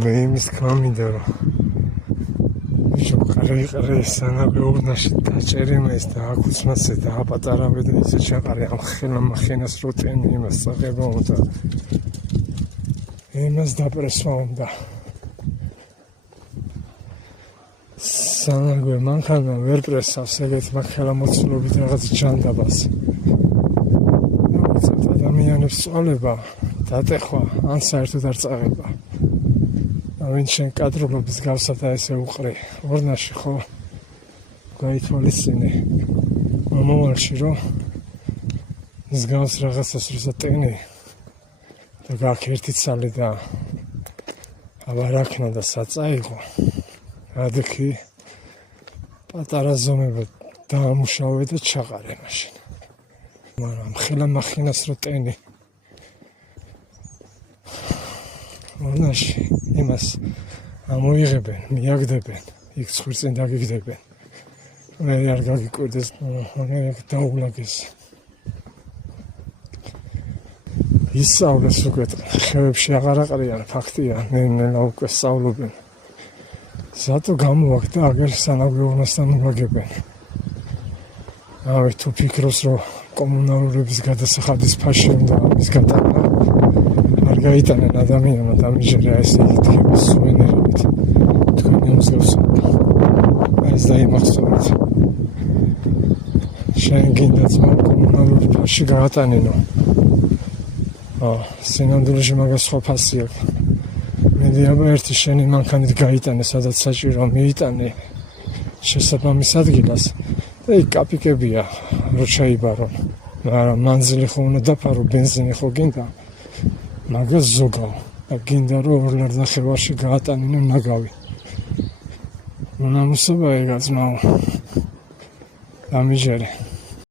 მე იმის გამინდა რომ ყრე სანაბეურნაში დაჭერიმეს და აკუცმასე და აპატარავე და ისე ჩაყარე ამ ხელა მახინას როტენი იმას წაღება უნდა იმას დაპრესვა უნდა სანაგვე მანქანა ვერ პრესავს ეგეთ მახელა მოცულობით რაღაც ჯანდაბას ადამიანებს სწავლება დატეხვა ან საერთოდ არ წაღება ვინც შენ კადრობების გავსათა ესე უყრე ორნაში ხო გაითვალისწინე მომავალში რომ მსგავს რაღაცას როცა ტენი და გაქვს ერთი ცალი და აბა რაქნა და საწაიღო ადიქი პატარა ზომება დაამუშავე და ჩაყარე მაშინ მაგრამ ხელა მახინას რო ტენი ორნაში იმას ამოიღებენ, მიაგდებენ, იქ ხვირწინ დაგიგდებენ. მე არ გაგიკვირდეს, მე დაულაგეს. ისწავლეს უკვე ხევებში აღარ აყრიან, ფაქტია, ნელა უკვე სწავლობენ. ზატო გამოაქვს და აგერ სანაგვეურნასთან უგაგებენ. ავე თუ ფიქრობს, რომ კომუნალურების გადასახადის ფაში უნდა ამის გატანა გაიტანენ ადამიანად ამიჯერა ესე ითქება სუვენერებით თქვენი მსგავს ეს დაიმახსოვრეთ შენ გინდა ძმა კომუნალურ ფაში გაატანინო სინამდვილეში მაგას სხვა ფასი აქვს მედი აბა ერთი შენი მანქანით გაიტანე სადაც საჭირო მიიტანე შესაბამის ადგილას და იქ კაპიკებია რო ჩაიბარო მაგრამ მანძილი ხო უნდა დაფარო ბენზინი ხო გინდა მაგას ზოგავ და გინდა რომ 2 ნახევარში გაატანინო ნაგავი მონამუსობა ეგაც მაო დამიჯერე